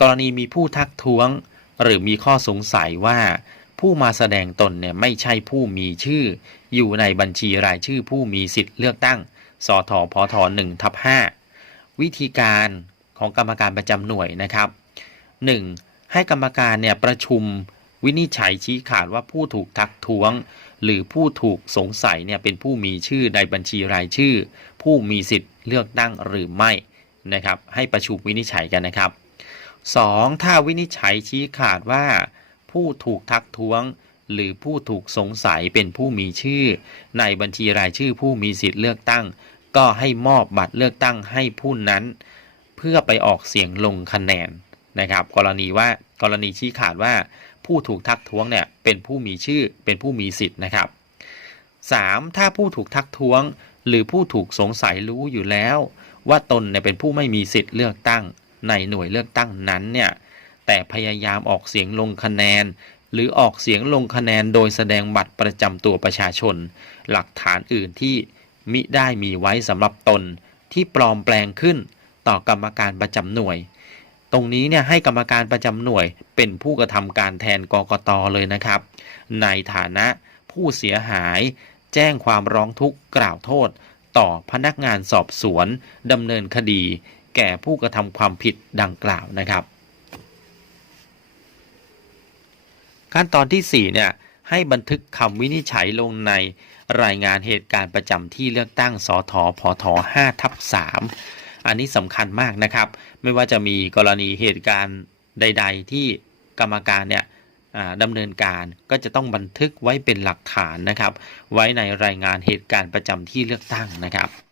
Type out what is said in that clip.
กรณีมีผู้ทักท้วง หรือมีข้อสงสัยว่า ผู้มาแสดงตนเนี่ยไม่ใช่ผู้มีชื่อ อยู่ในบัญชีรายชื่อผู้มีสิทธิ์เลือกตั้งสทพท1ทับ5วิธีการของกรรมการประจำหน่วยนะครับ 1. ให้กรรมการเนี่ยประชุมวินิจฉัยชี้ขาดว่าผู้ถูกทักท้วง หรือผู้ถูกสงสัยเนี่ยเป็นผู้มีชื่อในบัญชีรายชื่อ ผู้มีสิทธิ์เลือกตั้งหรือไม่นะครับ ให้ประชุมวินิจฉัยกันนะครับ 2. ถ้าวินิจฉัยชี้ขาดว่า ผู้ถูกทักท้วง หรือผู้ถูกสงสัยเป็นผู้มีชื่อ ในบัญชีรายชื่อผู้มีสิทธิ์เลือกตั้ง ก็ให้มอบบัตรเลือกตั้งให้ผู้นั้น เพื่อไปออกเสียงลงคะแนนนะครับ กรณีว่ากรณีชี้ขาดว่า ผู้ถูกทักท้วงเนี่ยเป็นผู้มีชื่อเป็นผู้มีสิทธิ์นะครับ 3. ถ้าผู้ถูกทักท้วง หรือผู้ถูกสงสัยรู้อยู่แล้ว ว่าตนเนี่ยเป็นผู้ไม่มีสิทธิ์เลือกตั้ง ในหน่วยเลือกตั้งนั้นเนี่ยแต่พยายามออกเสียงลงคะแนน หรือออกเสียงลงคะแนนโดยแสดงบัตรประจำตัวประชาชน หลักฐานอื่นที่มิได้มีไว้สำหรับตนที่ปลอมแปลงขึ้นต่อกรรมการประจำหน่วย ตรงนี้เนี่ยให้กรรมการประจำหน่วยเป็นผู้กระทำการแทนกกตเลยนะครับ ในฐานะผู้เสียหายแจ้งความร้องทุกข์กล่าวโทษ ต่อพนักงานสอบสวนดำเนินคดี แก่ผู้กระทำความผิดดังกล่าวนะครับ ขั้นตอนที่4เนี่ยให้บันทึกคำวินิจฉัยลงในรายงานเหตุการณ์ประจำที่เลือกตั้งสอทพท5ทับ3อันนี้สำคัญมากนะครับ ไม่ว่าจะมีกรณีเหตุการณ์ใด ๆ ที่กรรมการเนี่ยดำเนินการก็จะต้องบันทึกไว้เป็นหลักฐานนะครับ ไว้ในรายงานเหตุการณ์ประจำที่เลือกตั้งนะครับ